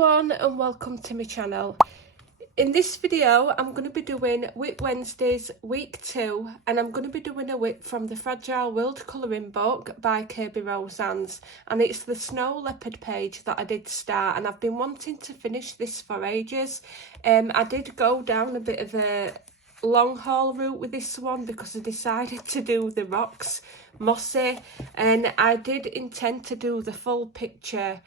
everyone and welcome to my channel. In this video I'm going to be doing WIP Wednesdays week 2 and I'm going to be doing a WIP from the Fragile World colouring book by Kirby Roseanne's, and it's the snow leopard page that I did start, and I've been wanting to finish this for ages. I did go down a bit of a long haul route with this one because I decided to do the rocks mossy, and I did intend to do the full picture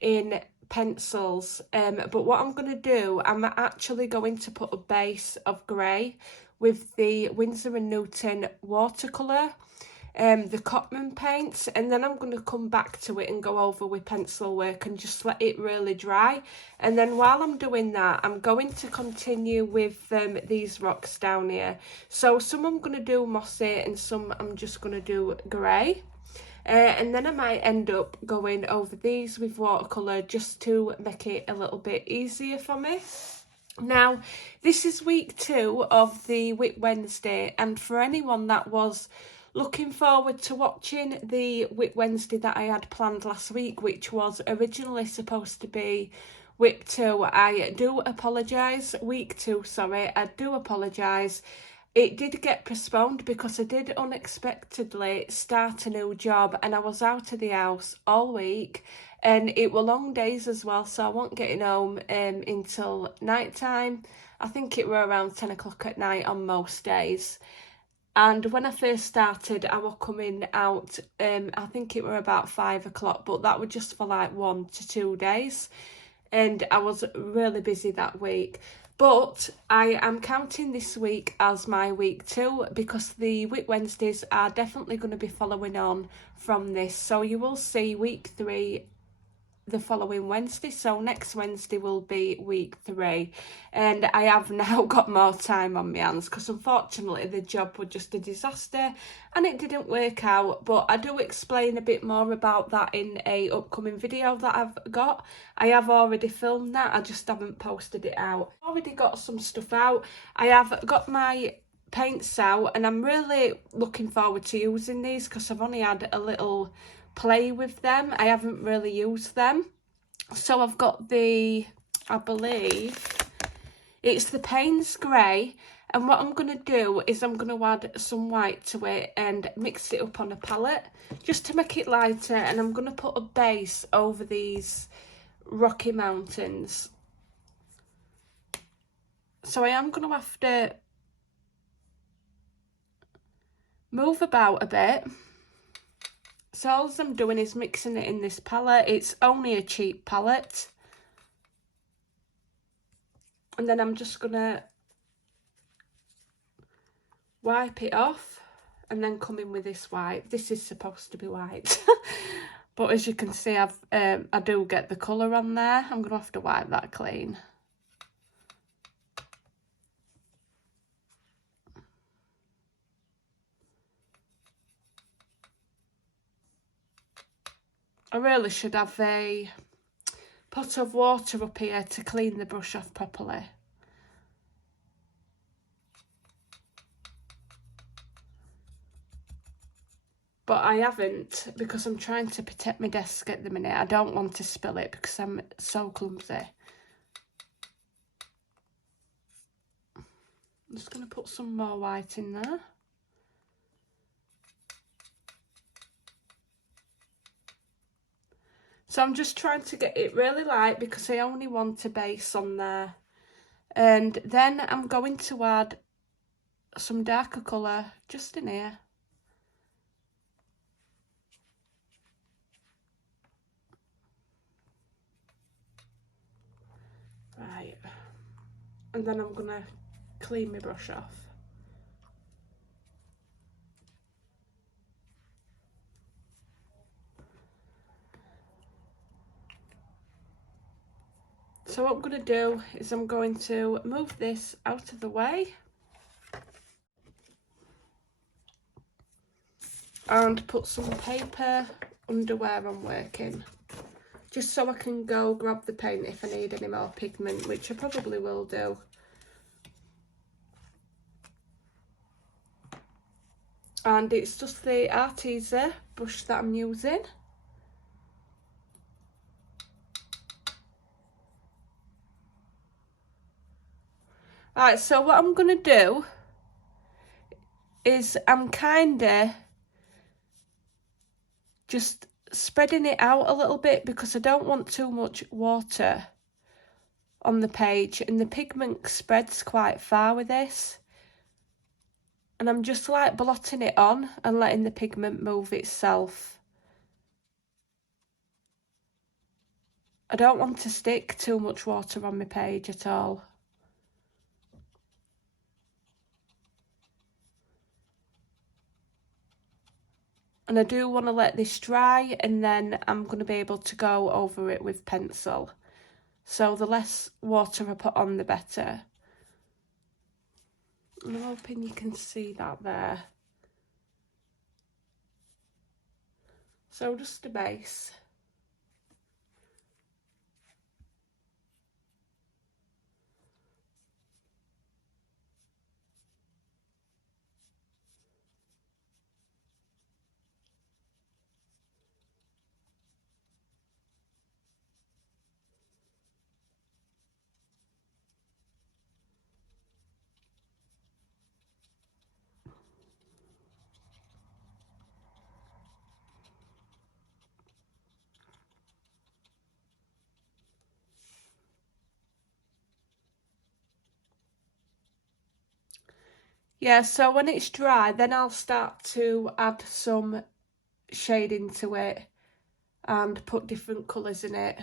in pencils, but what I'm going to do, I'm actually going to put a base of grey with the Winsor & Newton watercolor, the Cotman paints, and then I'm going to come back to it and go over with pencil work and just let it really dry. And then while I'm doing that, I'm going to continue with these rocks down here. So some I'm going to do mossy and some I'm just going to do grey. And then I might end up going over these with watercolour just to make it a little bit easier for me. Now, this is week 2 of the WIP Wednesday, and for anyone that was looking forward to watching the WIP Wednesday that I had planned last week, which was originally supposed to be WIP 2, I do apologise. Week 2, sorry, I do apologise. It did get postponed because I did unexpectedly start a new job and I was out of the house all week, and it were long days as well, so I wasn't getting home until night time. I think it were around 10 o'clock at night on most days. And when I first started, I was coming out, I think it were about 5 o'clock, but that was just for like 1 to 2 days. And I was really busy that week. But I am counting this week as my week 2 because the WIP Wednesdays are definitely going to be following on from this. So you will see week 3 the following Wednesday, so next Wednesday will be week 3, and I have now got more time on my hands because unfortunately the job was just a disaster and it didn't work out. But I do explain a bit more about that in a upcoming video that I've got. I have already filmed that, I just haven't posted it out. I've already got some stuff out. I have got my paints out and I'm really looking forward to using these because I've only had a little play with them. I haven't really used them. So I've got the, I believe it's the Payne's Grey, and what I'm going to do is I'm going to add some white to it and mix it up on a palette just to make it lighter, and I'm going to put a base over these rocky mountains. So I am going to have to move about a bit. So all I'm doing is mixing it in this palette. It's only a cheap palette. And then I'm just going to wipe it off and then come in with this white. This is supposed to be white. But as you can see, I do get the colour on there. I'm going to have to wipe that clean. I really should have a pot of water up here to clean the brush off properly. But I haven't because I'm trying to protect my desk at the minute. I don't want to spill it because I'm so clumsy. I'm just going to put some more white in there. So I'm just trying to get it really light because I only want a base on there. And then I'm going to add some darker colour just in here. Right. And then I'm going to clean my brush off. So what I'm going to do is I'm going to move this out of the way and put some paper under where I'm working, just so I can go grab the paint if I need any more pigment, which I probably will do. And it's just the Arteza brush that I'm using. Right, so what I'm going to do is I'm kind of just spreading it out a little bit because I don't want too much water on the page, and the pigment spreads quite far with this. And I'm just like blotting it on and letting the pigment move itself. I don't want to stick too much water on my page at all. And I do want to let this dry, and then I'm going to be able to go over it with pencil. So the less water I put on, the better. I'm hoping you can see that there. So just a base. Yeah, so when it's dry, then I'll start to add some shade into it and put different colours in it.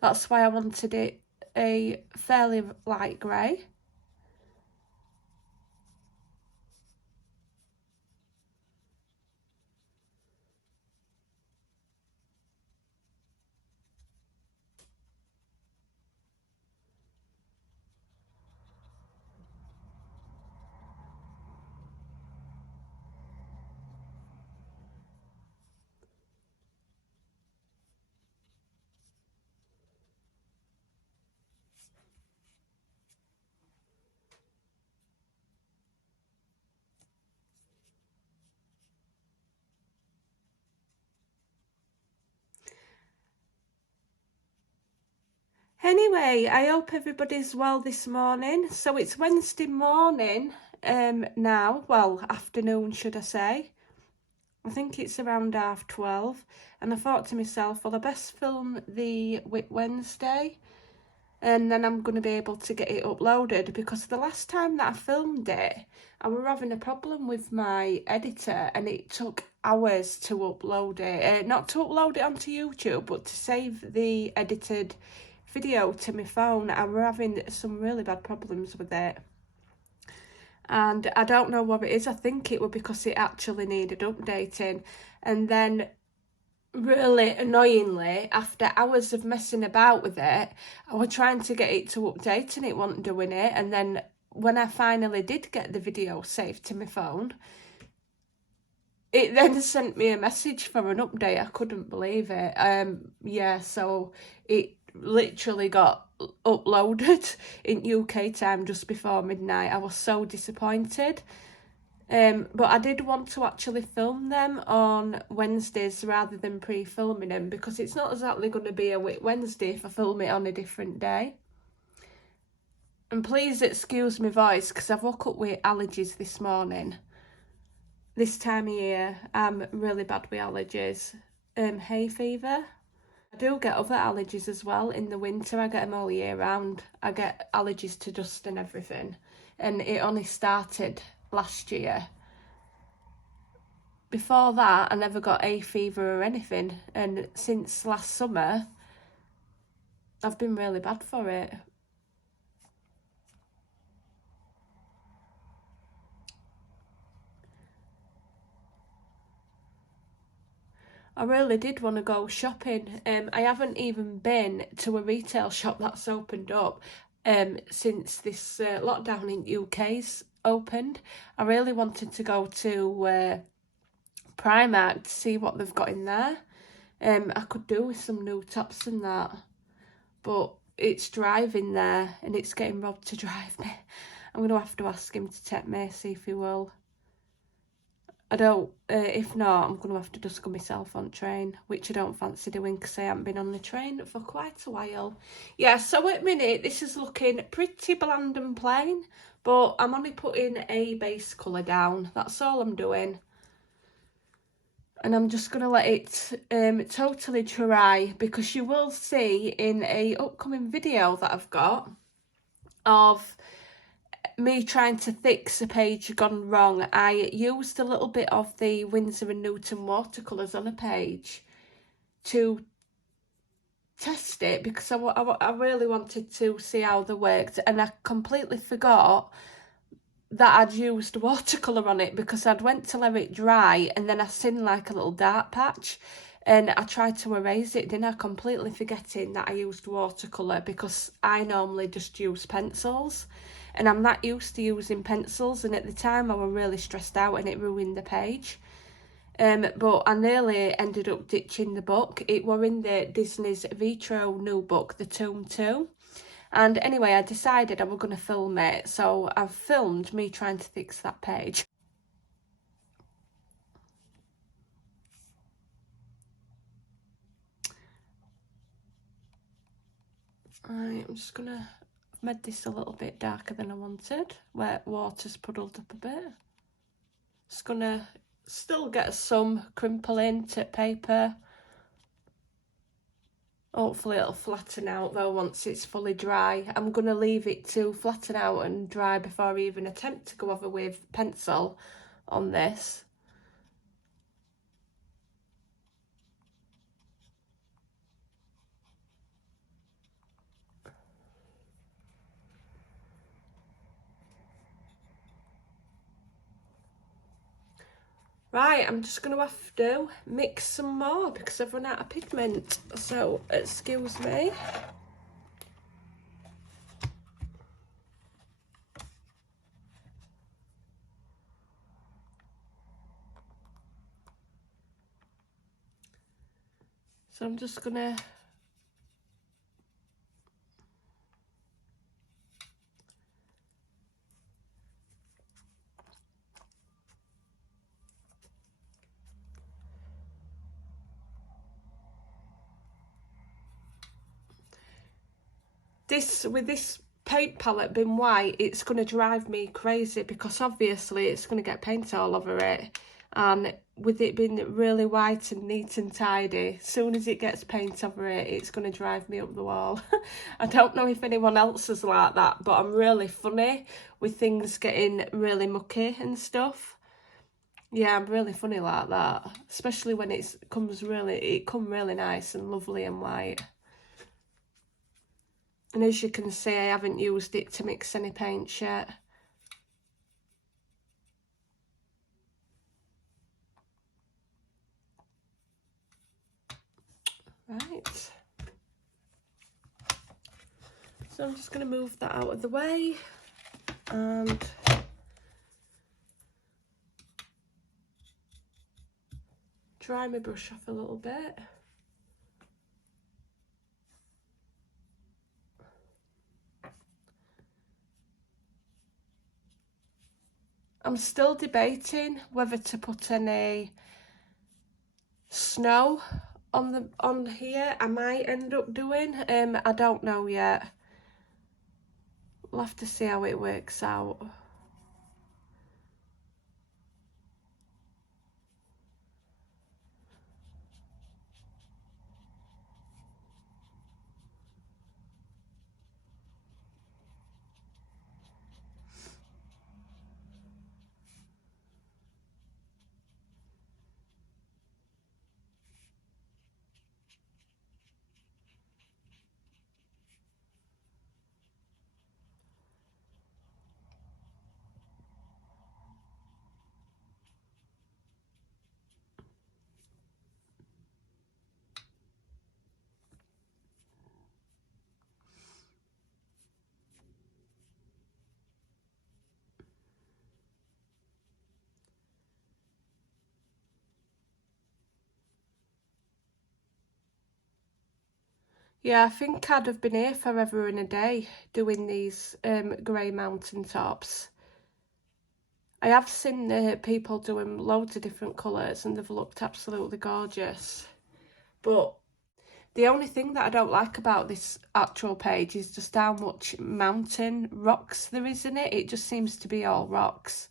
That's why I wanted it a fairly light grey. Anyway, I hope everybody's well this morning. So it's Wednesday morning now, well, afternoon should I say. I think it's around 12:30, and I thought to myself, well, I best film the WIP Wednesday, and then I'm going to be able to get it uploaded, because the last time that I filmed it, I were having a problem with my editor, and it took hours to upload it. Not to upload it onto YouTube, but to save the edited video to my phone. I were having some really bad problems with it. And I don't know what it is. I think it was because it actually needed updating. And then, really annoyingly, after hours of messing about with it, I was trying to get it to update and it wasn't doing it. And then when I finally did get the video saved to my phone, it then sent me a message for an update. I couldn't believe it. Yeah, so it literally got uploaded in UK time just before midnight. I was so disappointed. But I did want to actually film them on Wednesdays rather than pre-filming them, because it's not exactly going to be a WIP Wednesday if I film it on a different day. And please excuse my voice, because I've woke up with allergies this morning. This time of year, I'm really bad with allergies. Hay fever. I do get other allergies as well in the winter. I get them all year round. I get allergies to dust and everything. And it only started last year. Before that, I never got hay fever or anything. And since last summer, I've been really bad for it. I really did want to go shopping. I haven't even been to a retail shop that's opened up since this lockdown in UK's opened. I really wanted to go to Primark to see what they've got in there. I could do with some new tops and that, but it's driving there and it's getting Rob to drive me. I'm going to have to ask him to take me, see if he will. I don't, if not, I'm going to have to just go myself on train, which I don't fancy doing because I haven't been on the train for quite a while. Yeah, so at minute, this is looking pretty bland and plain, but I'm only putting a base colour down. That's all I'm doing. And I'm just going to let it totally dry, because you will see in a upcoming video that I've got of me trying to fix a page gone wrong. I used a little bit of the Winsor & Newton watercolours on a page to test it, because I really wanted to see how they worked, and I completely forgot that I'd used watercolour on it, because I'd went to let it dry and then I seen like a little dark patch and I tried to erase it, didn't I? Completely forgetting that I used watercolour, because I normally just use pencils and I'm not used to using pencils, and at the time I was really stressed out and it ruined the page. But I nearly ended up ditching the book. It were in the Disney's Vitro new book, The Tomb 2. And anyway, I decided I was going to film it, so I've filmed me trying to fix that page. Right, I'm just going to make this a little bit darker than I wanted, where water's puddled up a bit. Just going to still get some crimpling to paper. Hopefully it'll flatten out though once it's fully dry. I'm going to leave it to flatten out and dry before I even attempt to go over with pencil on this. Right, I'm just going to have to mix some more because I've run out of pigment, so excuse me. So I'm just going to with this paint palette being white, it's going to drive me crazy, because obviously it's going to get paint all over it, and with it being really white and neat and tidy, as soon as it gets paint over it, it's going to drive me up the wall. I don't know if anyone else is like that, but I'm really funny with things getting really mucky and stuff. Yeah, I'm really funny like that, especially when it comes really nice and lovely and white. And as you can see, I haven't used it to mix any paints yet. Right. So I'm just going to move that out of the way and dry my brush off a little bit. I'm still debating whether to put any snow on here. I might end up doing. I don't know yet. We'll have to see how it works out. Yeah, I think I'd have been here forever and a day doing these grey mountain tops. I have seen the people doing loads of different colours and they've looked absolutely gorgeous. But the only thing that I don't like about this actual page is just how much mountain rocks there is in it. It just seems to be all rocks.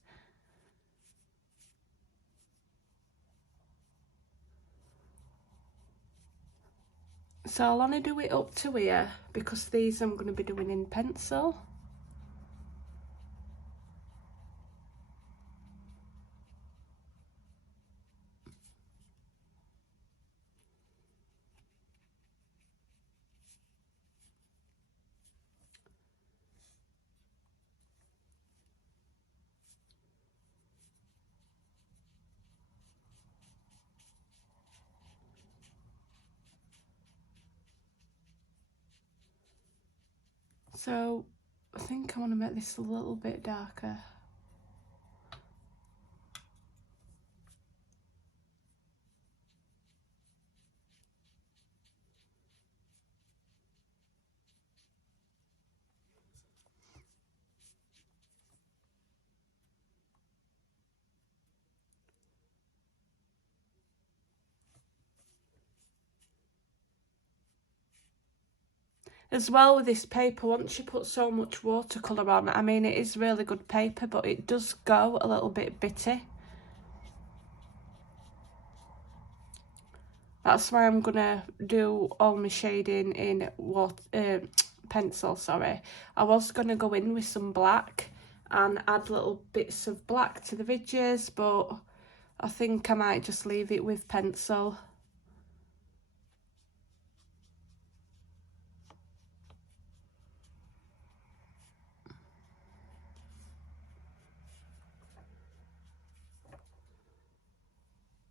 So I'll only do it up to here because these I'm going to be doing in pencil. So I think I want to make this a little bit darker. As well with this paper, once you put so much watercolour on, I mean it is really good paper, but it does go a little bit bitty. That's why I'm gonna do all my shading in pencil, sorry. I was gonna go in with some black and add little bits of black to the ridges, but I think I might just leave it with pencil.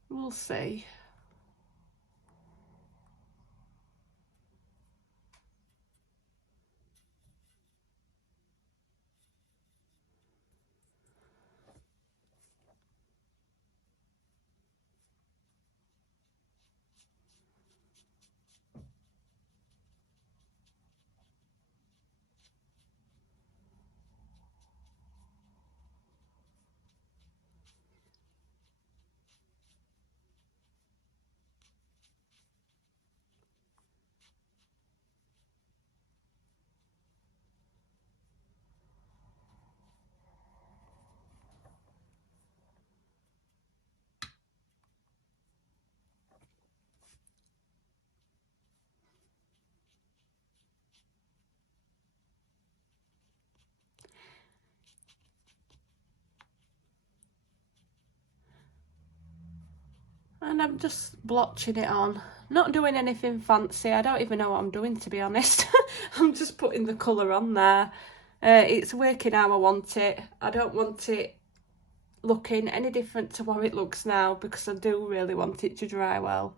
We'll see. And I'm just blotching it on. Not doing anything fancy. I don't even know what I'm doing, to be honest. I'm just putting the colour on there. It's working how I want it. I don't want it looking any different to what it looks now because I do really want it to dry well.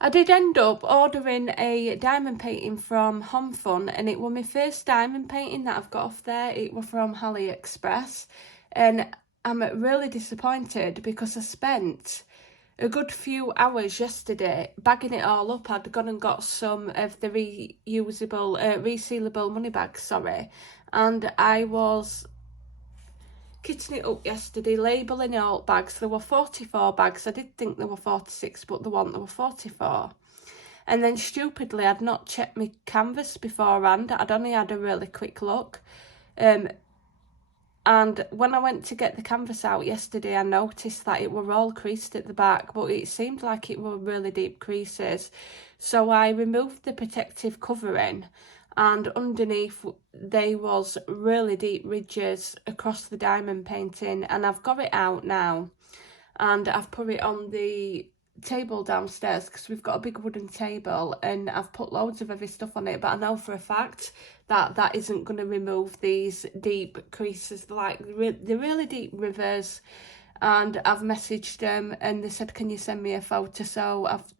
I did end up ordering a diamond painting from Home Fun, and it was my first diamond painting that I've got off there. It was from AliExpress, and I'm really disappointed because I spent a good few hours yesterday bagging it all up. I'd gone and got some of the resealable money bags, sorry, and I was kitting it up yesterday, labelling all bags. There were 44 bags. I did think there were 46, but there were 44. And then stupidly, I'd not checked my canvas beforehand. I'd only had a really quick look. And when I went to get the canvas out yesterday, I noticed that it were all creased at the back, but it seemed like it were really deep creases. So I removed the protective covering, and underneath they was really deep ridges across the diamond painting, and I've got it out now. And I've put it on the table downstairs because we've got a big wooden table, and I've put loads of heavy stuff on it, but I know for a fact that that isn't going to remove these deep creases, like the really deep rivers. And I've messaged them and they said, can you send me a photo? So I've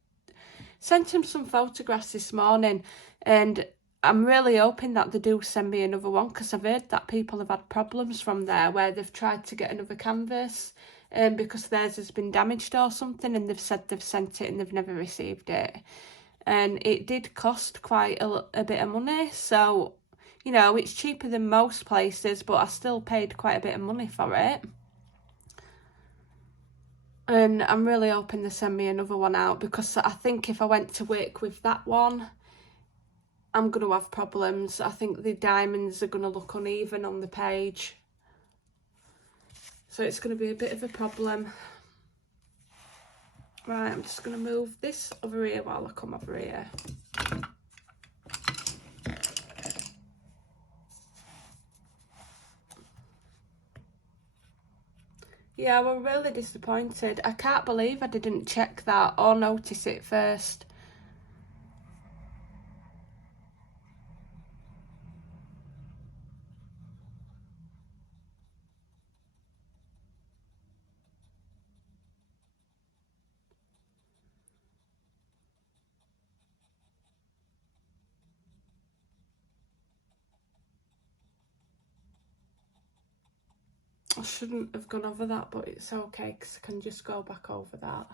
sent them some photographs this morning, and I'm really hoping that they do send me another one, because I've heard that people have had problems from there where they've tried to get another canvas because theirs has been damaged or something, and they've said they've sent it and they've never received it. And it did cost quite a bit of money, so You know, it's cheaper than most places, but I still paid quite a bit of money for it. And I'm really hoping they send me another one out, because I think if I went to WIP with that one, I'm going to have problems. I think the diamonds are going to look uneven on the page. So it's going to be a bit of a problem. Right, I'm just going to move this over here while I come over here. Yeah, I was really disappointed. I can't believe I didn't check that or notice it first. I shouldn't have gone over that, but it's okay because I can just go back over that.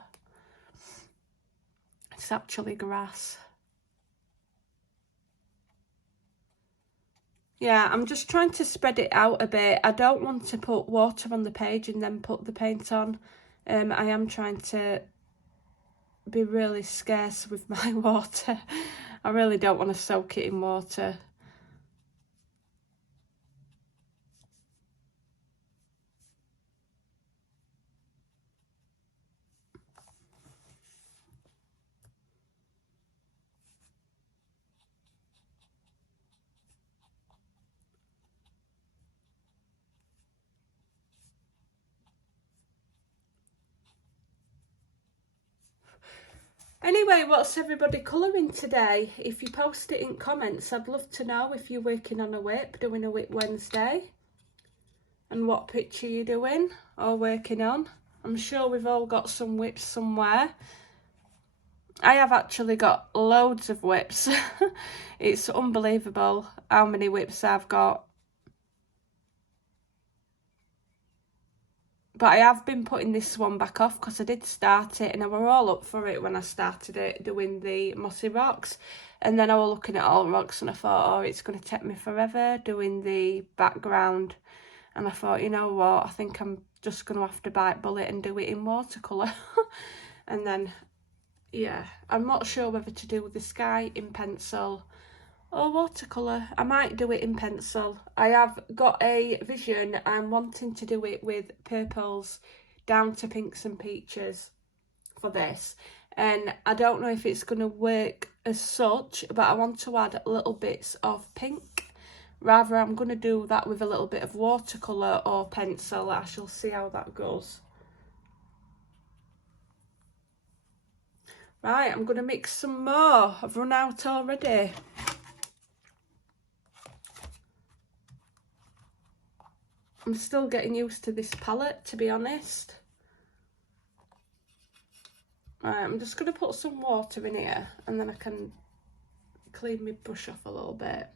It's actually grass. Yeah, I'm just trying to spread it out a bit. I don't want to put water on the page and then put the paint on. I am trying to be really scarce with my water. I really don't want to soak it in water. Anyway, what's everybody colouring today? If you post it in comments, I'd love to know if you're working on a WIP, doing a WIP Wednesday, and what picture you're doing or working on. I'm sure we've all got some WIPs somewhere. I have actually got loads of WIPs. It's unbelievable how many WIPs I've got. But I have been putting this one back off because I did start it and I were all up for it when I started it, doing the mossy rocks. And then I was looking at all rocks and I thought, oh, it's going to take me forever doing the background. And I thought, you know what, I think I'm just going to have to bite bullet and do it in watercolour. And then, yeah, I'm not sure whether to do the sky in pencil or watercolour. I might do it in pencil. I have got a vision. I'm wanting to do it with purples down to pinks and peaches for this. And I don't know if it's going to work as such, but I want to add little bits of pink. Rather, I'm going to do that with a little bit of watercolour or pencil. I shall see how that goes. Right, I'm going to mix some more. I've run out already. I'm still getting used to this palette, to be honest. Right, I'm just going to put some water in here and then I can clean my brush off a little bit.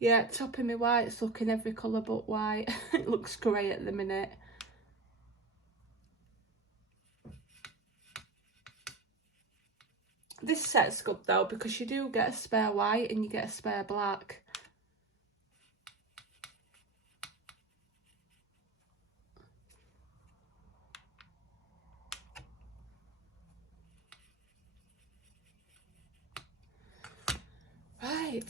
Yeah, topping my white's looking every colour but white. It looks grey at the minute. This set's good though because you do get a spare white and you get a spare black. Right.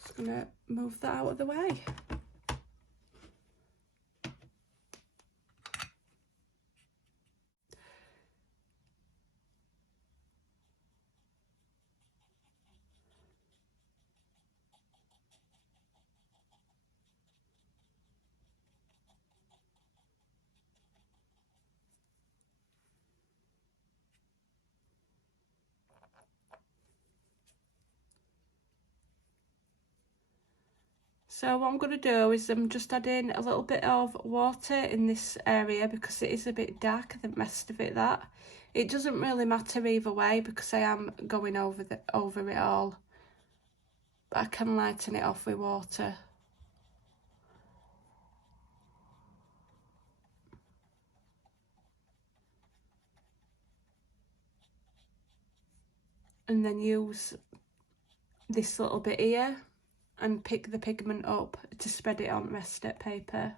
Just gonna move that out of the way. So what I'm going to do is I'm just adding a little bit of water in this area because it is a bit darker than the rest of it. That it doesn't really matter either way because I am going over it all, but I can lighten it off with water. And then use this little bit here and pick the pigment up to spread it on the rest of the paper.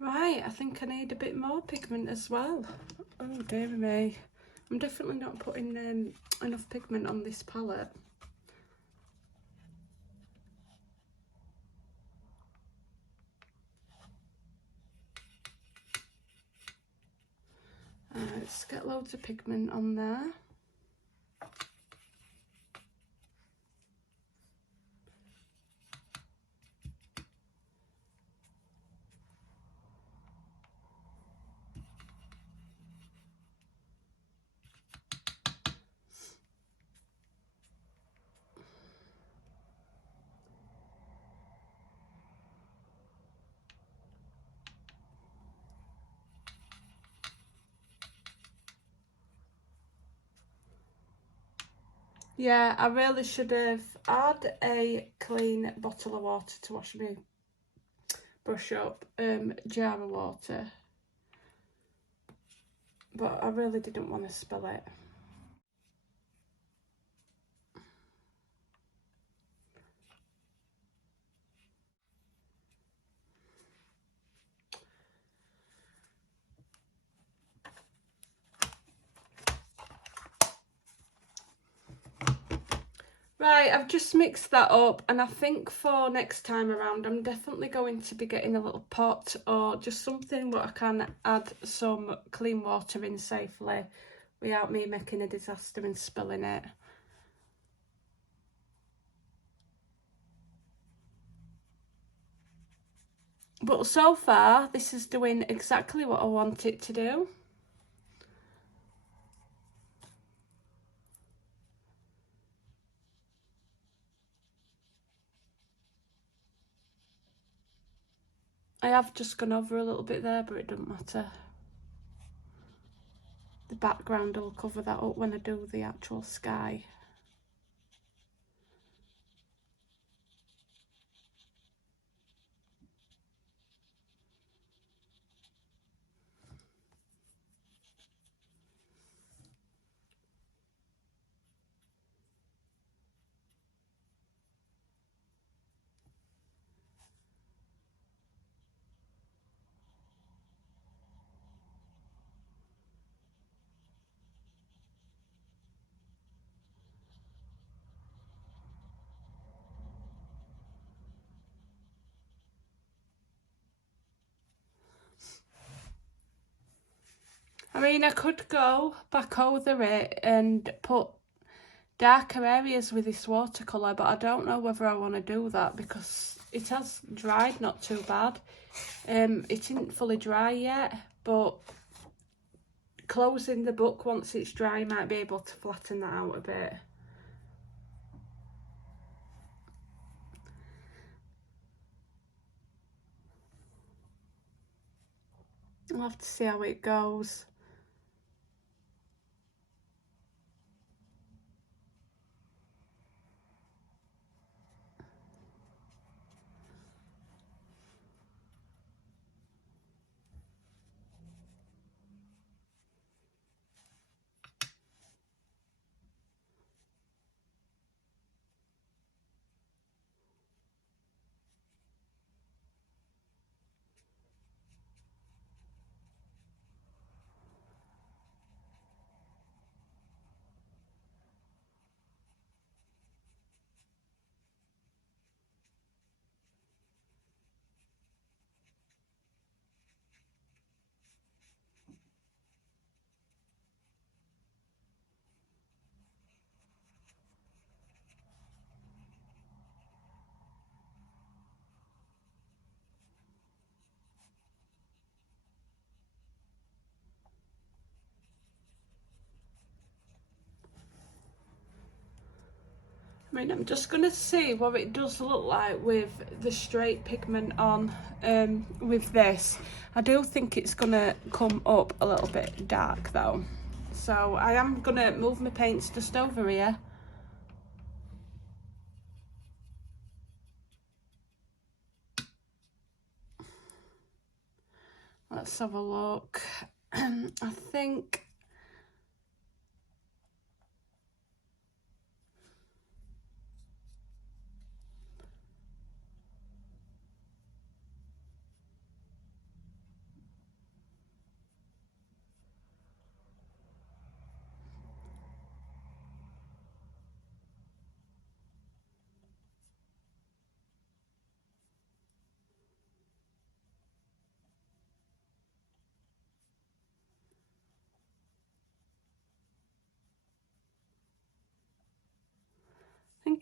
Right, I think I need a bit more pigment as well. Oh dear me. I'm definitely not putting enough pigment on this palette. Let's get loads of pigment on there. Yeah, I really should have had a clean bottle of water to wash my brush up, jar of water, but I really didn't want to spill it. Right, I've just mixed that up, and I think for next time around I'm definitely going to be getting a little pot or just something where I can add some clean water in safely without me making a disaster and spilling it. But so far this is doing exactly what I want it to do. I have just gone over a little bit there, but it doesn't matter. The background will cover that up when I do the actual sky. mean, I could go back over it and put darker areas with this watercolour, but I don't know whether I want to do that because it has dried not too bad. It isn't fully dry yet, but closing the book once it's dry might be able to flatten that out a bit. I'll have to see how it goes. I mean, I'm just going to see what it does look like with the straight pigment on with this. I do think it's going to come up a little bit dark though. So I am going to move my paints just over here. Let's have a look. I think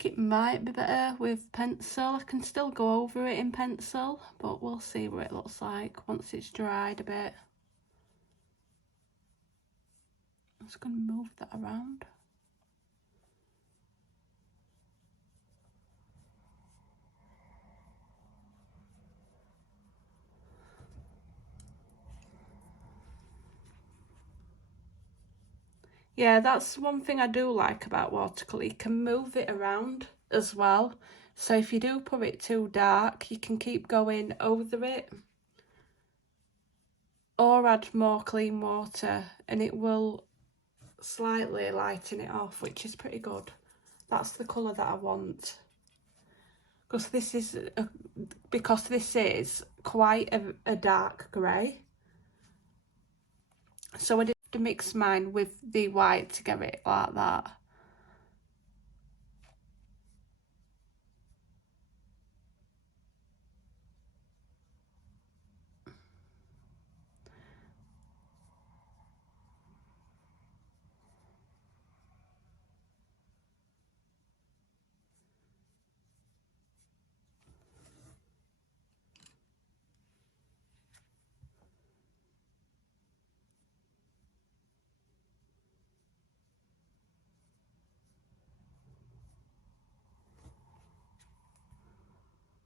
it might be better with pencil. I can still go over it in pencil, but we'll see what it looks like once it's dried a bit. I'm just going to move that around. Yeah, that's one thing I do like about watercolour. You can move it around as well. So if you do put it too dark, you can keep going over it. Or add more clean water and it will slightly lighten it off, which is pretty good. That's the colour that I want. Because this is quite a dark grey. So I did have to mix mine with the white to get it like that.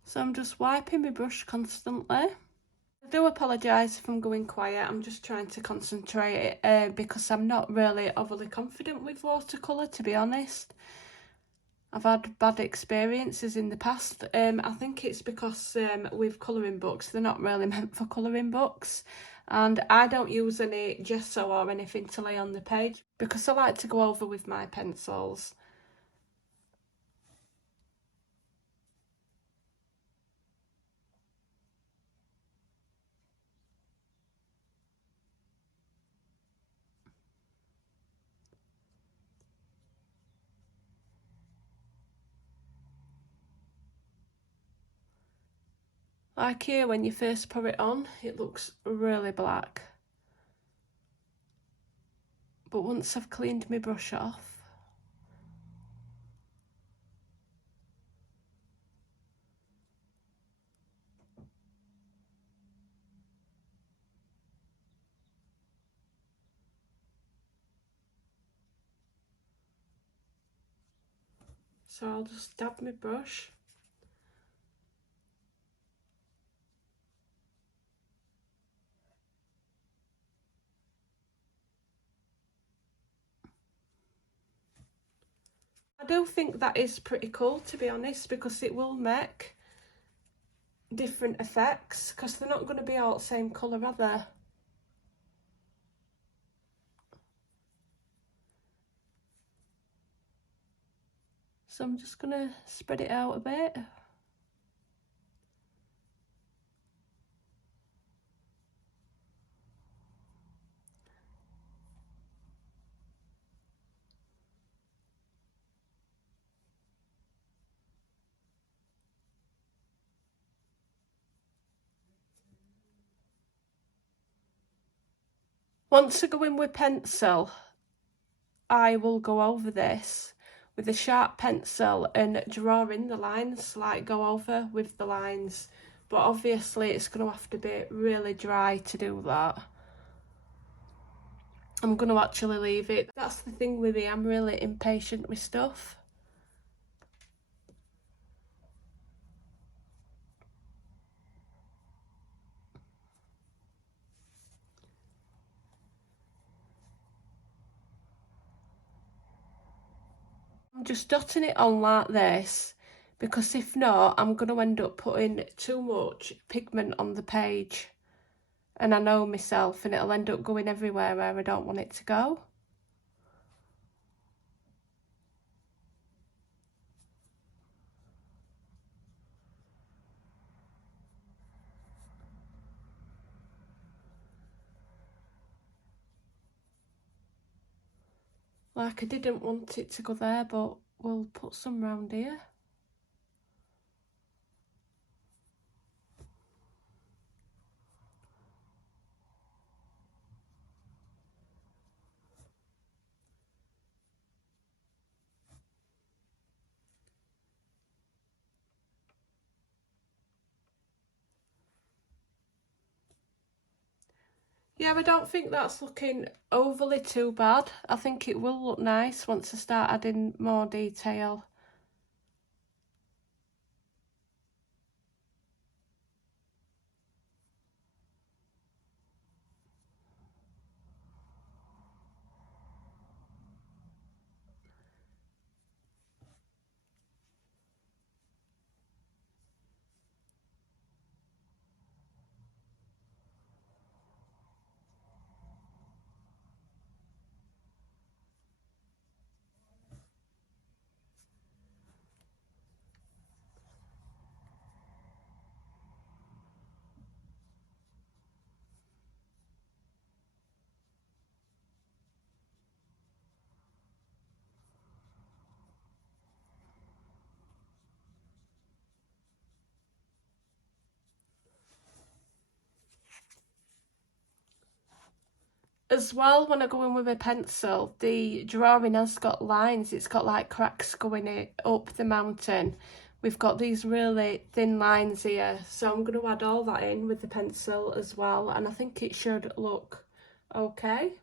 So I'm just wiping my brush constantly. I do apologise if I'm going quiet. I'm just trying to concentrate because I'm not really overly confident with watercolour, to be honest. I've had bad experiences in the past. I think it's because with colouring books, they're not really meant for colouring books. And I don't use any gesso or anything to lay on the page because I like to go over with my pencils. Like here, when you first put it on, it looks really black. But once I've cleaned my brush off, so I'll just dab my brush. I do think that is pretty cool, to be honest, because it will make different effects, because they're not going to be all the same colour, are they? So I'm just going to spread it out a bit. Once I go in with pencil, I will go over this with a sharp pencil and draw in the lines, like go over with the lines. But obviously it's going to have to be really dry to do that. I'm going to actually leave it. That's the thing with me, I'm really impatient with stuff. I'm just dotting it on like this, because if not, I'm going to end up putting too much pigment on the page. And I know myself, and it'll end up going everywhere where I don't want it to go. Like, I didn't want it to go there, but we'll put some round here. Yeah, I don't think that's looking overly too bad. I think it will look nice once I start adding more detail. As well, when I go in with a pencil, the drawing has got lines. It's got like cracks going up the mountain. We've got these really thin lines here, so I'm going to add all that in with the pencil as well, and I think it should look okay.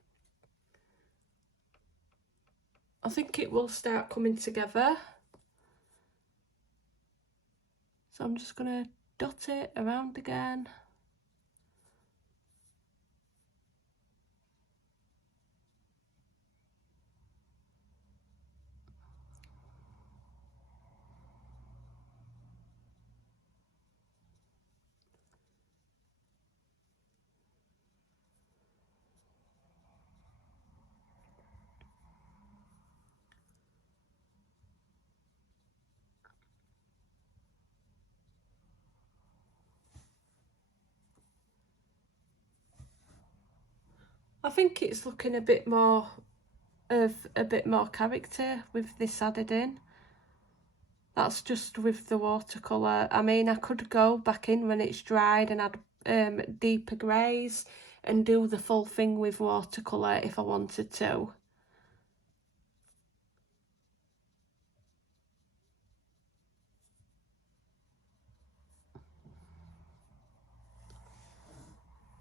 I think it will start coming together. So I'm just going to dot it around again. I think it's looking a bit more character with this added in. That's just with the watercolour. I mean, I could go back in when it's dried and add deeper greys and do the full thing with watercolour if I wanted to.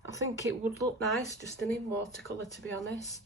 I think it would look nice just in watercolour, to be honest.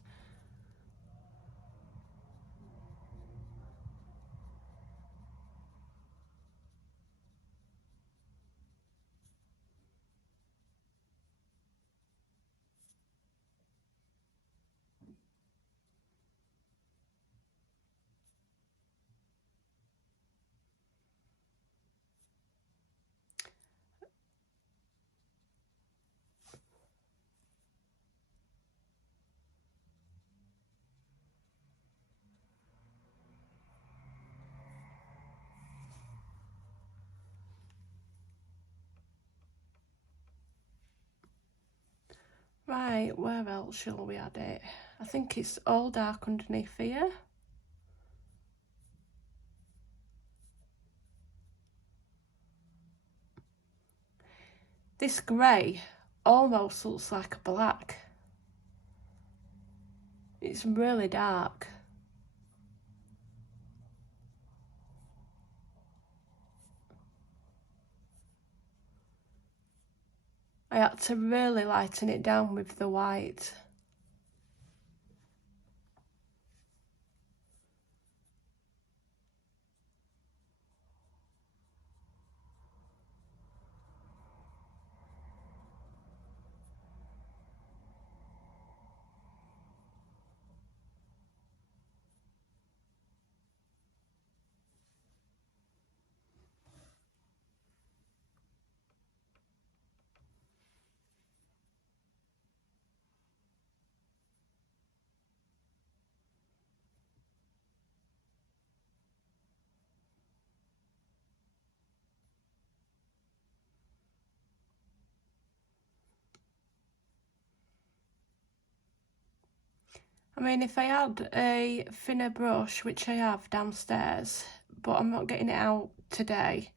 Right, where else shall we add it? I think it's all dark underneath here. This grey almost looks like a black. It's really dark. I had to really lighten it down with the white. I mean, if I had a thinner brush, which I have downstairs, but I'm not getting it out today,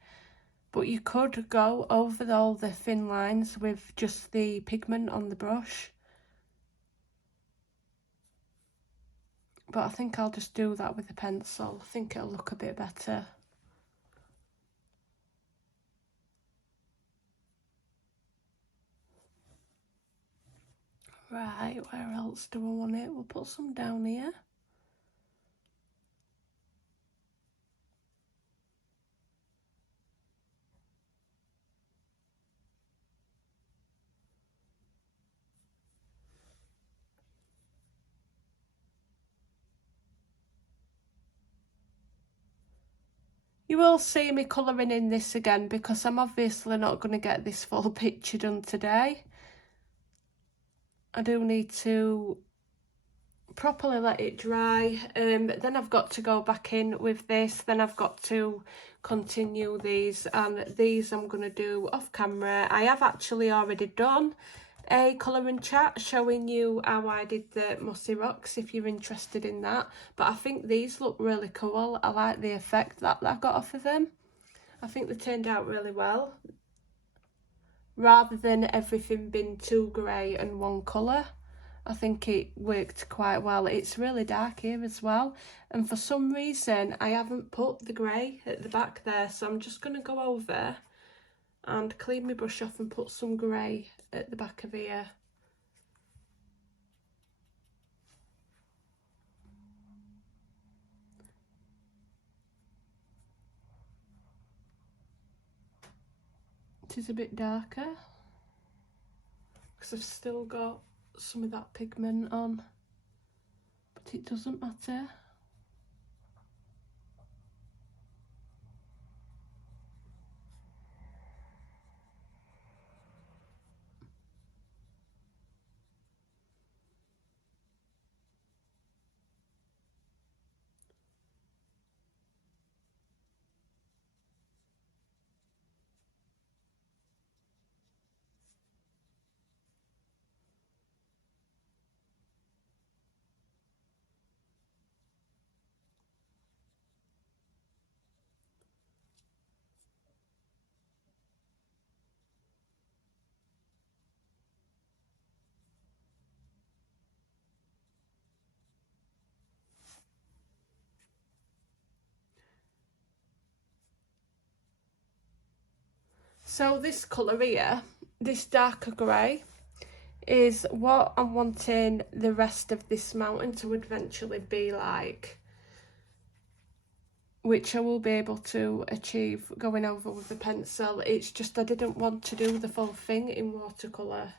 but you could go over all the thin lines with just the pigment on the brush. But I think I'll just do that with a pencil. I think it'll look a bit better. Right, where else do I want it? We'll put some down here. You will see me colouring in this again because I'm obviously not going to get this full picture done today. I do need to properly let it dry, then I've got to go back in with this, then I've got to continue these, and these I'm going to do off camera. I have actually already done a Colourandchat showing you how I did the mossy rocks if you're interested in that, but I think these look really cool. I like the effect that I got off of them. I think they turned out really well rather than everything being too grey and one colour. I think it worked quite well. It's really dark here as well, and for some reason I haven't put the grey at the back there, so I'm just going to go over and clean my brush off and put some grey at the back of here. It is a bit darker because I've still got some of that pigment on, but it doesn't matter. So this colour here, this darker grey, is what I'm wanting the rest of this mountain to eventually be like, which I will be able to achieve going over with the pencil. It's just I didn't want to do the full thing in watercolour.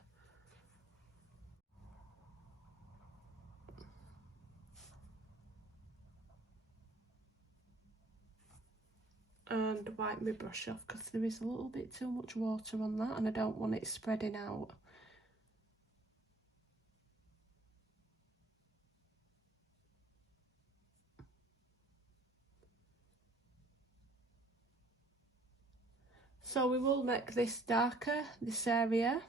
And wipe my brush off because there is a little bit too much water on that and I don't want it spreading out. So we will make this darker, this area.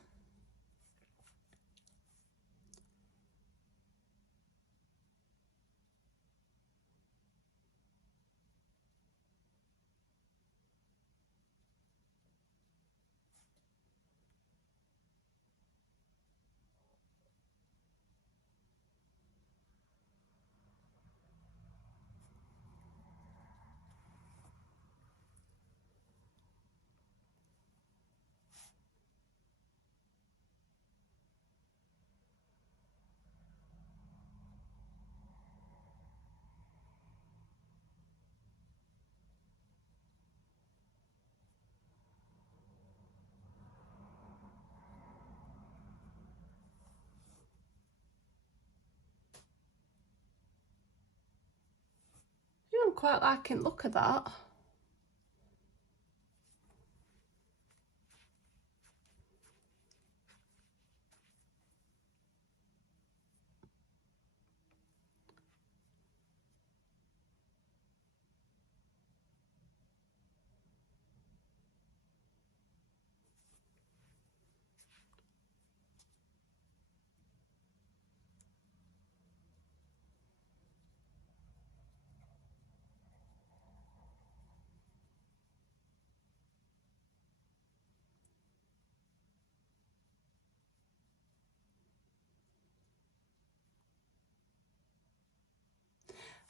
I'm quite liking the look of that.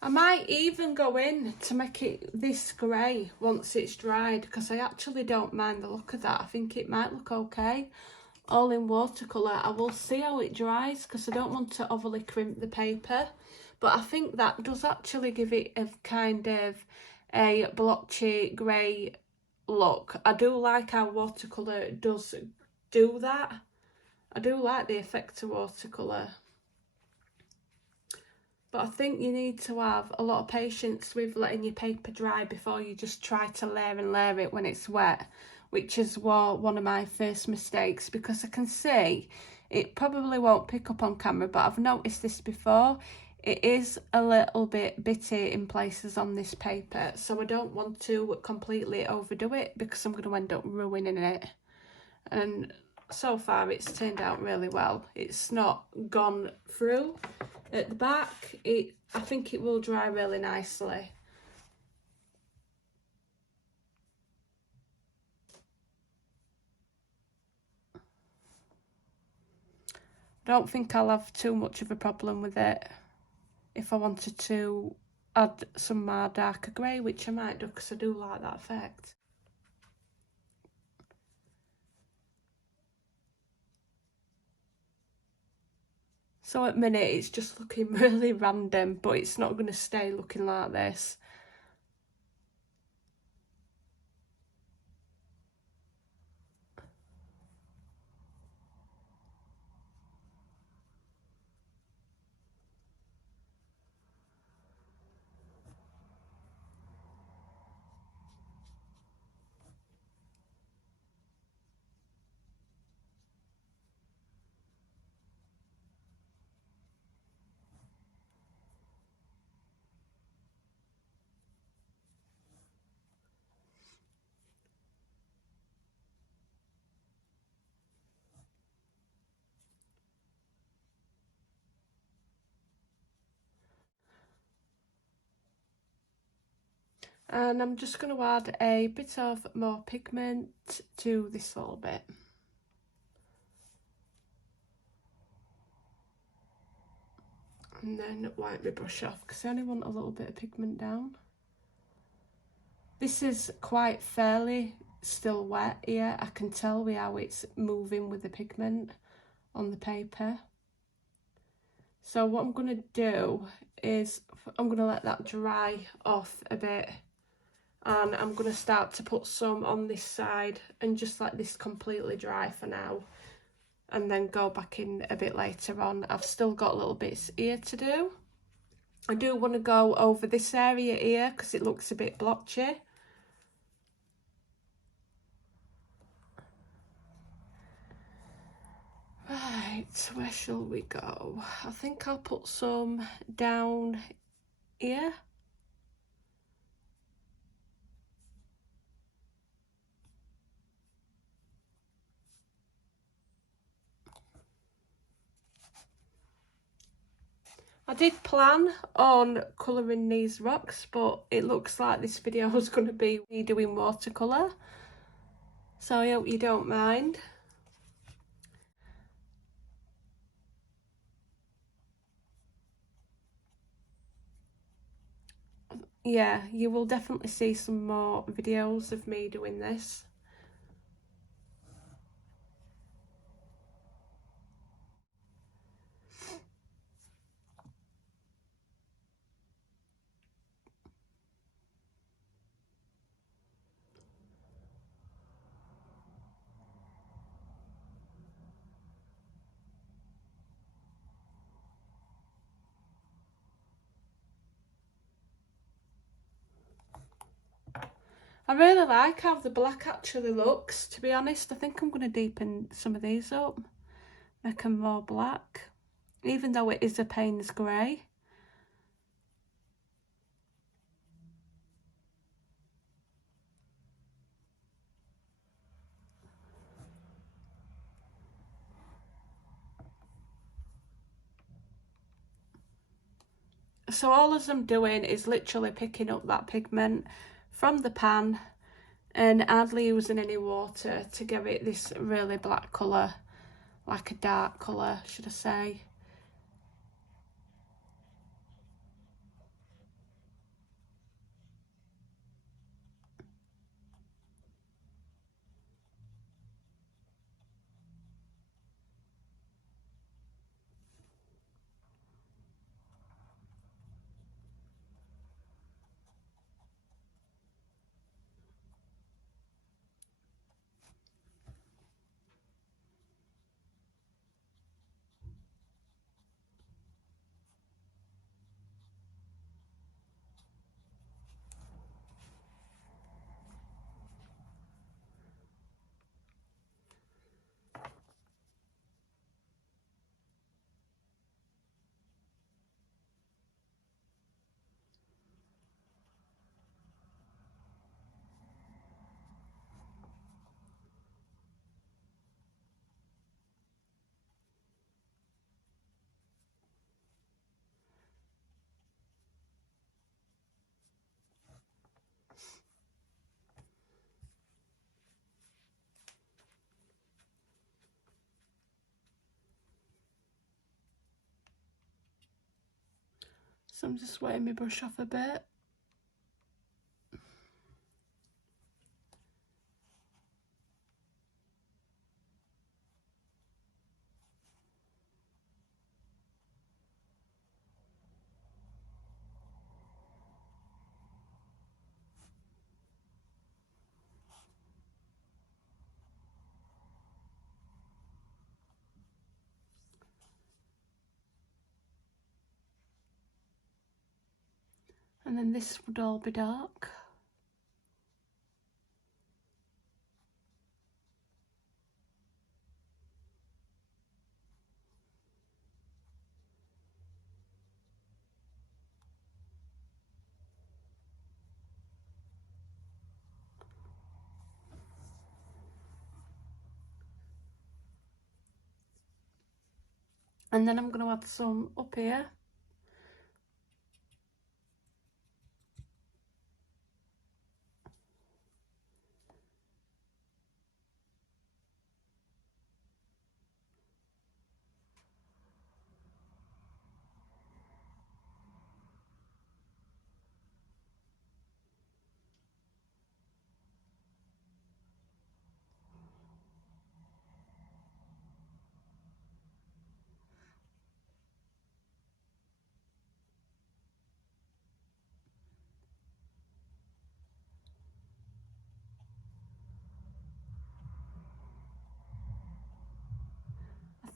I might even go in to make it this grey once it's dried because I actually don't mind the look of that. I think it might look okay. All in watercolour. I will see how it dries because I don't want to overly crimp the paper. But I think that does actually give it a kind of a blotchy grey look. I do like how watercolour does do that. I do like the effect of watercolour. But I think you need to have a lot of patience with letting your paper dry before you just try to layer and layer it when it's wet, which is one of my first mistakes because I can see it probably won't pick up on camera, but I've noticed this before. It is a little bit bitty in places on this paper, so I don't want to completely overdo it because I'm going to end up ruining it. And so far it's turned out really well. It's not gone through at the back. I think it will dry really nicely. I don't think I'll have too much of a problem with it if I wanted to add some more darker grey, which I might do because I do like that effect. So at the minute it's just looking really random, but it's not going to stay looking like this. And I'm just going to add a bit of more pigment to this little bit. And then wipe my brush off because I only want a little bit of pigment down. This is quite fairly still wet here. I can tell with how it's moving with the pigment on the paper. So what I'm going to do is I'm going to let that dry off a bit, and I'm going to start to put some on this side and just let this completely dry for now, and then go back in a bit later on. I've still got little bits here to do. I do want to go over this area here because it looks a bit blotchy. Right, where shall we go? I think I'll put some down here. I did plan on colouring these rocks, but it looks like this video is going to be me doing watercolour, so I hope you don't mind. Yeah, you will definitely see some more videos of me doing this. I really like how the black actually looks, to be honest. I think I'm going to deepen some of these up, make them more black, even though it is a Payne's grey. So all as I'm doing is literally picking up that pigment from the pan and hardly using any water to give it this really black colour, like a dark colour, should I say. So I'm just wetting my brush off a bit. And then this would all be dark. And then I'm going to add some up here.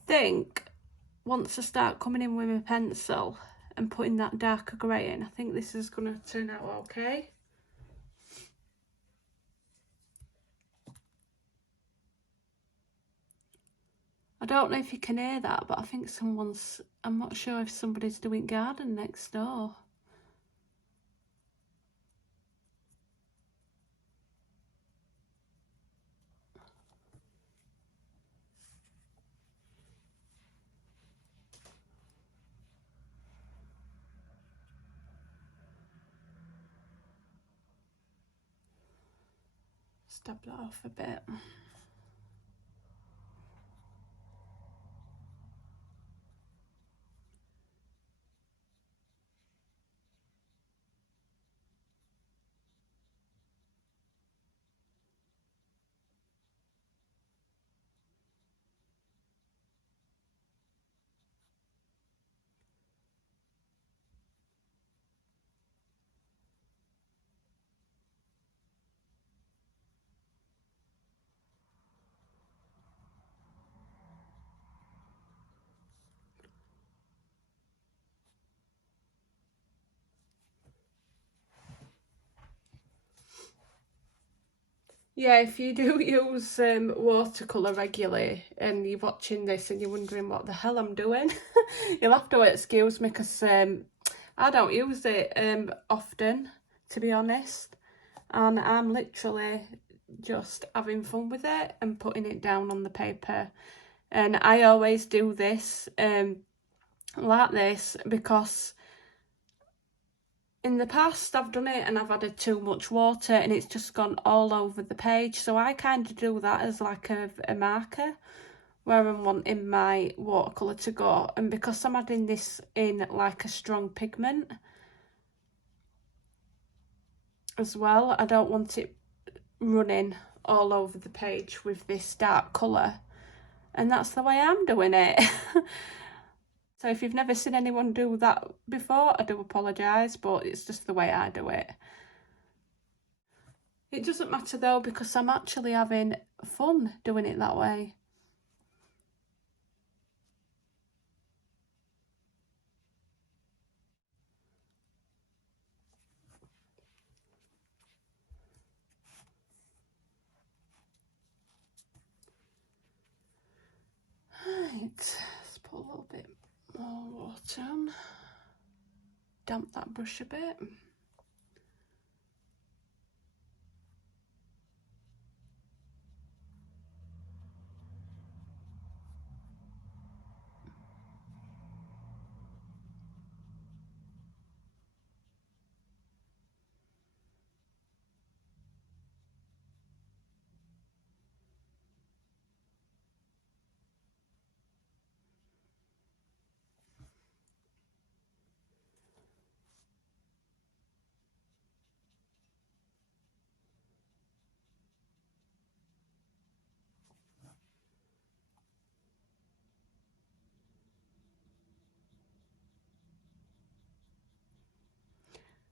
think once I start coming in with my pencil and putting that darker grey in, I think this is going to turn out okay. I don't know if you can hear that, but I think I'm not sure if somebody's doing garden next door. Stab that off a bit. Yeah, if you do use watercolor regularly and you're watching this and you're wondering what the hell I'm doing, you'll have to excuse me, because I don't use it often, to be honest, and I'm literally just having fun with it and putting it down on the paper. And I always do this like this because in the past I've done it and I've added too much water and it's just gone all over the page, so I kind of do that as like a marker where I'm wanting my watercolour to go. And because I'm adding this in like a strong pigment as well, I don't want it running all over the page with this dark colour, and that's the way I'm doing it. So if you've never seen anyone do that before, I do apologise, but it's just the way I do it. It doesn't matter though, because I'm actually having fun doing it that way. Right, let's put a little bit more water on. Damp that brush a bit.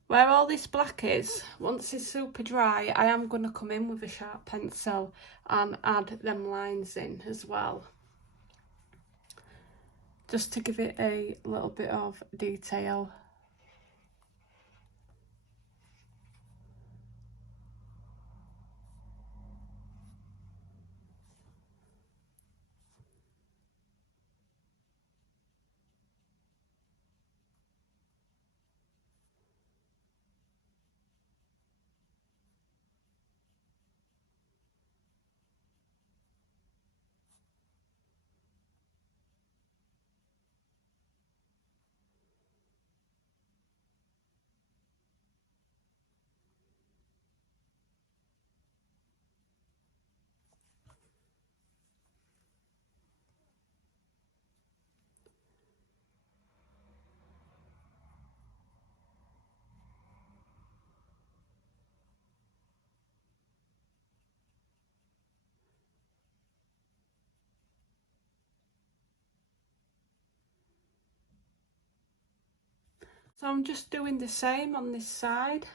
Where all this black is, once it's super dry, I am going to come in with a sharp pencil and add them lines in as well, just to give it a little bit of detail. So I'm just doing the same on this side.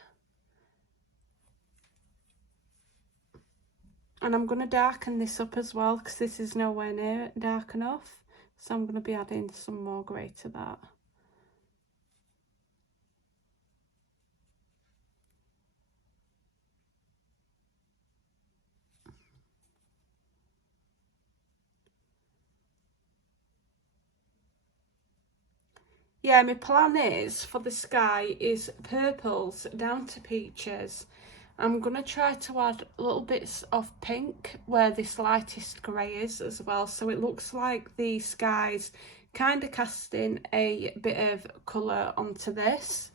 And I'm going to darken this up as well, because this is nowhere near dark enough. So I'm going to be adding some more grey to that. Yeah, my plan is for the sky is purples down to peaches. I'm going to try to add little bits of pink where this lightest grey is as well, so it looks like the sky's kind of casting a bit of colour onto this.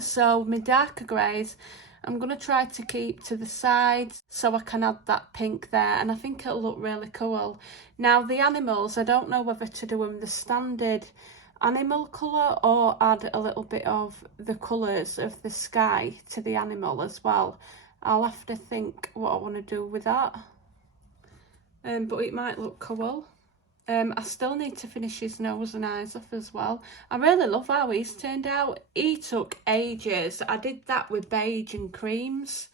So my darker greys, I'm going to try to keep to the sides so I can add that pink there, and I think it'll look really cool. Now the animals, I don't know whether to do them the standard animal colour or add a little bit of the colours of the sky to the animal as well. I'll have to think what I want to do with that, but it might look cool. I still need to finish his nose and eyes off as well. I really love how he's turned out. He took ages. I did that with beige and creams,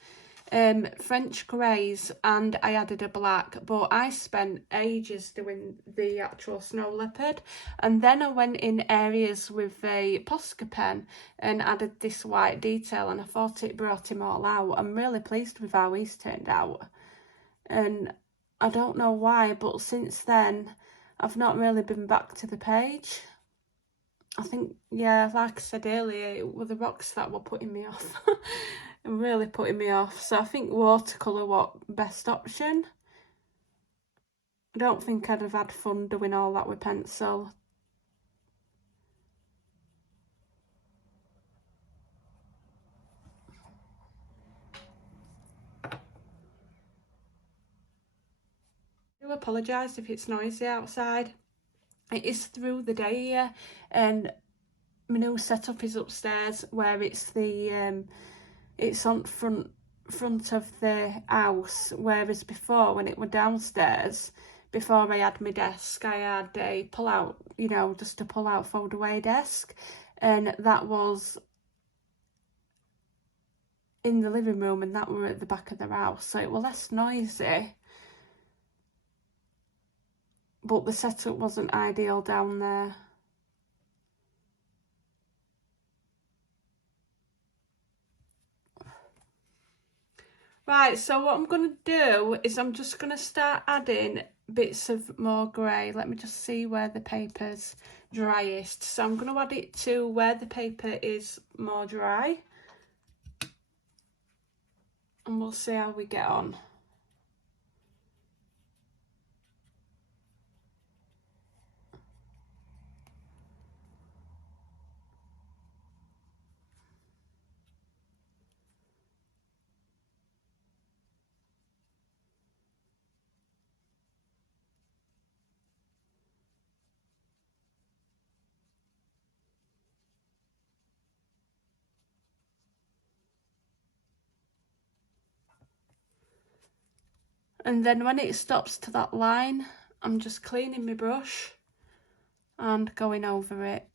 French greys, and I added a black, but I spent ages doing the actual snow leopard, and then I went in areas with a Posca pen and added this white detail, and I thought it brought him all out. I'm really pleased with how he's turned out, and I don't know why, but since then I've not really been back to the page. I think, yeah, like I said earlier, it were the rocks that were putting me off. And really putting me off. So I think watercolour was best option. I don't think I'd have had fun doing all that with pencil. I do apologise if it's noisy outside. It is through the day here, and my new setup is upstairs where it's the it's on front of the house, whereas before when it were downstairs, before I had my desk, I had a pull out, you know, just a pull out fold away desk, and that was in the living room, and that were at the back of the house, so it was less noisy, but the setup wasn't ideal down there. Right, so what I'm going to do is I'm just going to start adding bits of more grey. Let me just see where the paper's driest. So I'm going to add it to where the paper is more dry, and we'll see how we get on. And then when it stops to that line, I'm just cleaning my brush and going over it.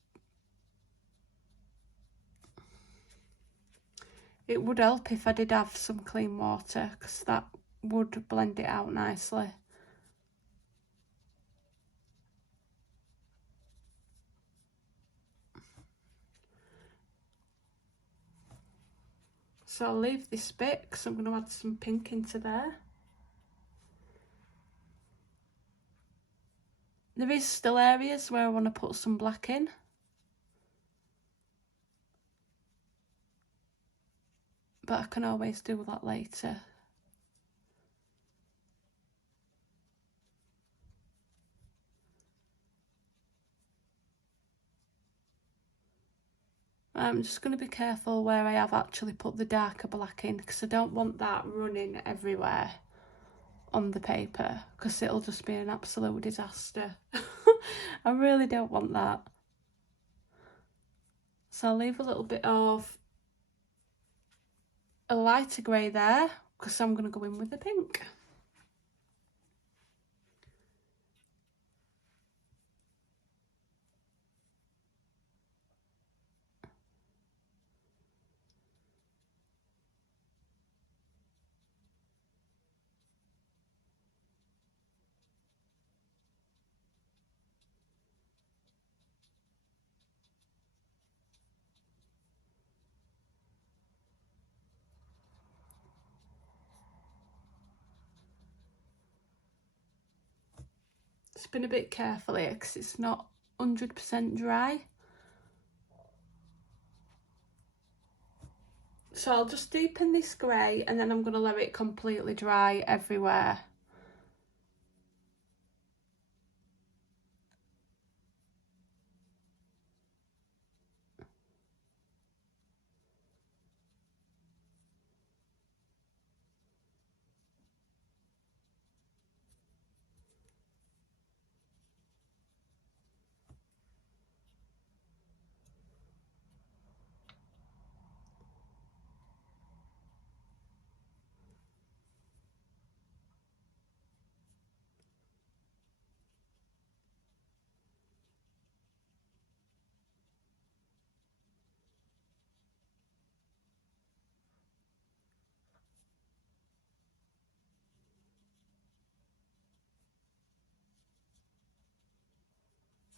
It would help if I did have some clean water, because that would blend it out nicely. So I'll leave this bit because I'm going to add some pink into there. There is still areas where I want to put some black in. But I can always do that later. I'm just going to be careful where I have actually put the darker black in, because I don't want that running everywhere on the paper, because it'll just be an absolute disaster. I really don't want that. So I'll leave a little bit of a lighter grey there, because I'm going to go in with the pink. spin a bit carefully because it's not 100% dry. So I'll just deepen this grey and then I'm going to let it completely dry everywhere.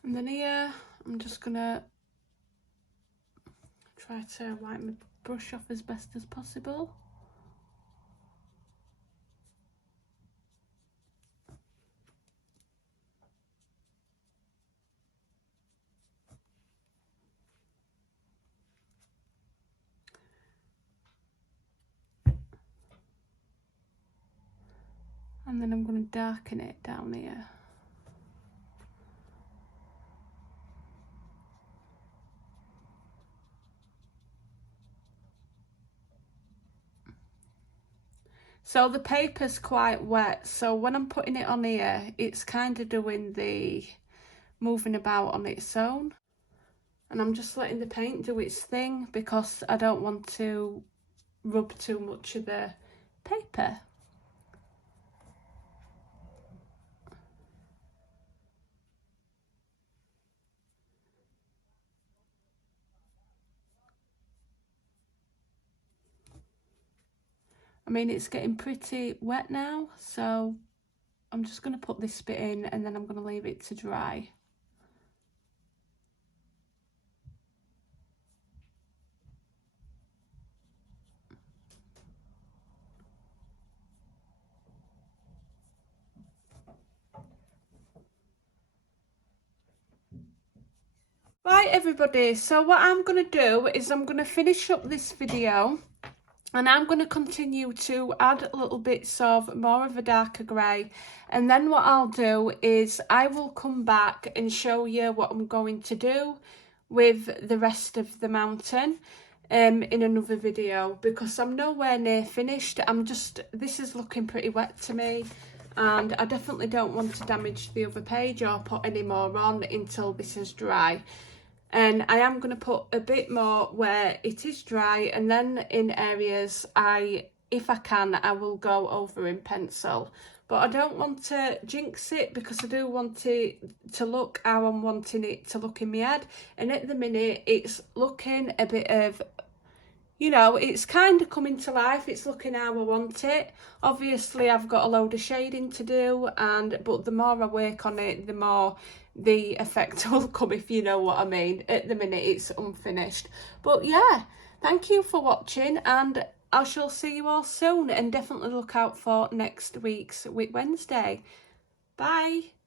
And then here, I'm just gonna try to wipe my brush off as best as possible. And then I'm going to darken it down here. So the paper's quite wet, so when I'm putting it on here, it's kind of doing the moving about on its own. And I'm just letting the paint do its thing because I don't want to rub too much of the paper. I mean, it's getting pretty wet now, so I'm just going to put this bit in and then I'm going to leave it to dry. Right everybody, so what I'm going to do is I'm going to finish up this video and I'm going to continue to add little bits of more of a darker grey, and then what I'll do is I will come back and show you what I'm going to do with the rest of the mountain in another video, because I'm nowhere near finished. This is looking pretty wet to me and I definitely don't want to damage the other page or put any more on until this is dry. And I am going to put a bit more where it is dry, and then in areas if I can, I will go over in pencil. But I don't want to jinx it because I do want it to look how I'm wanting it to look in my head. And at the minute, it's looking a bit of, you know, it's kind of coming to life. It's looking how I want it. Obviously, I've got a load of shading to do, but the more I work on it, the more the effect will come, if you know what I mean. At the minute, it's unfinished. But yeah, thank you for watching, and I shall see you all soon. And definitely look out for next week's WIP Wednesday. Bye.